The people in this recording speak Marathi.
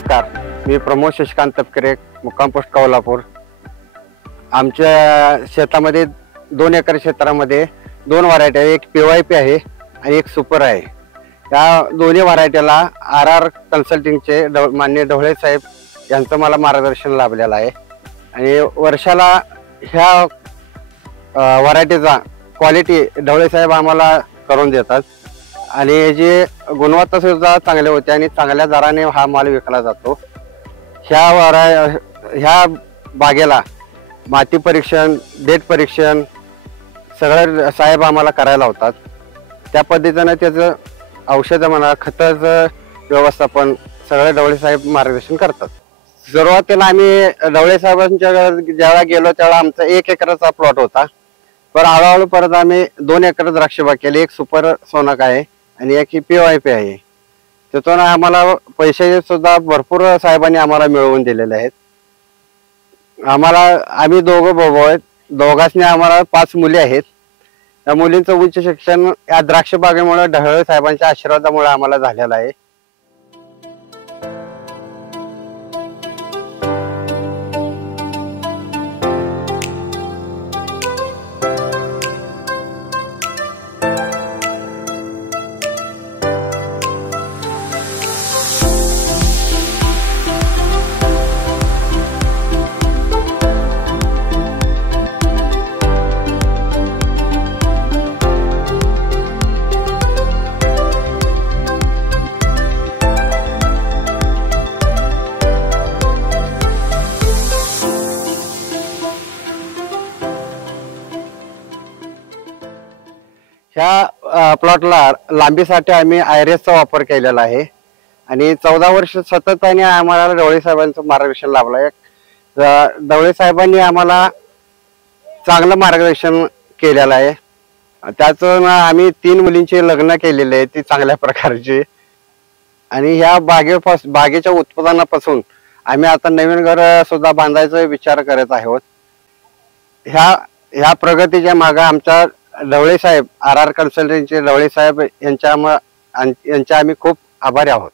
नमस्कार, मी प्रमोद शशिकांत तपकरे, मुक्काम पोस्ट कोल्हापूर। आमच्या शेतामध्ये 2 एकर क्षेत्रामध्ये 2 व्हरायटी आहे, एक PYP आहे आणि एक सुपर आहे। या दोन्ही व्हरायटीला RR कन्सल्टिंगचे माननीय ढवळे साहेब यांचं मला मार्गदर्शन लाभलेलं आहे आणि वर्षाला ह्या व्हरायटीचा क्वालिटी ढवळे साहेब आम्हाला करून देतात आणि याची गुणवत्ता सुद्धा चांगली होते आणि चांगल्या दराने हा माल विकला जातो। ह्या बागेला माती परीक्षण, देठ परीक्षण सगळं साहेब आम्हाला करायला होतात। त्या पद्धतीने त्याचं औषध म्हणा, खताचं व्यवस्थापन सगळे ढवळे साहेब मार्गदर्शन करतात। सुरुवातीला आम्ही ढवळे साहेबांच्या ज्यावेळेला गेलो त्यावेळेला आमचा 1 एकराचा प्लॉट होता, पण हळूहळू परत आम्ही 2 एकर द्राक्षबाग केली। एक सुपर सोनक आहे आणि एक PYP आहे। त्यातून आम्हाला पैसे सुद्धा भरपूर साहेबांनी आम्हाला मिळवून दिलेले आहेत। आम्ही दोघं भाऊ आहेत, दोघांनी आम्हाला 5 मुली आहेत। त्या मुलींचं उच्च शिक्षण या द्राक्ष बागेमुळे ढवळे साहेबांच्या आशीर्वादामुळे आम्हाला झालेलं आहे। ह्या प्लॉटला लांबीसाठी आम्ही IRSचा वापर केलेला आहे आणि 14 वर्ष सततपणे आम्हाला ढवळे साहेबांचं मार्गदर्शन लाभलं आहे। ढवळे साहेबांनी आम्हाला चांगलं मार्गदर्शन केलेलं आहे। त्यातून आम्ही 3 मुलींचे लग्न केलेले आहे, ती चांगल्या प्रकारची। आणि ह्या बागेच्या उत्पादनापासून आम्ही आता नवीन घर सुद्धा बांधायचा विचार करत आहोत। ह्या प्रगतीच्या मागे आमच्या ढवळे साहेब, RR कन्सल्टिंगचे ढवळे साहेब यांच्या आम्ही खूप आभारी आहोत।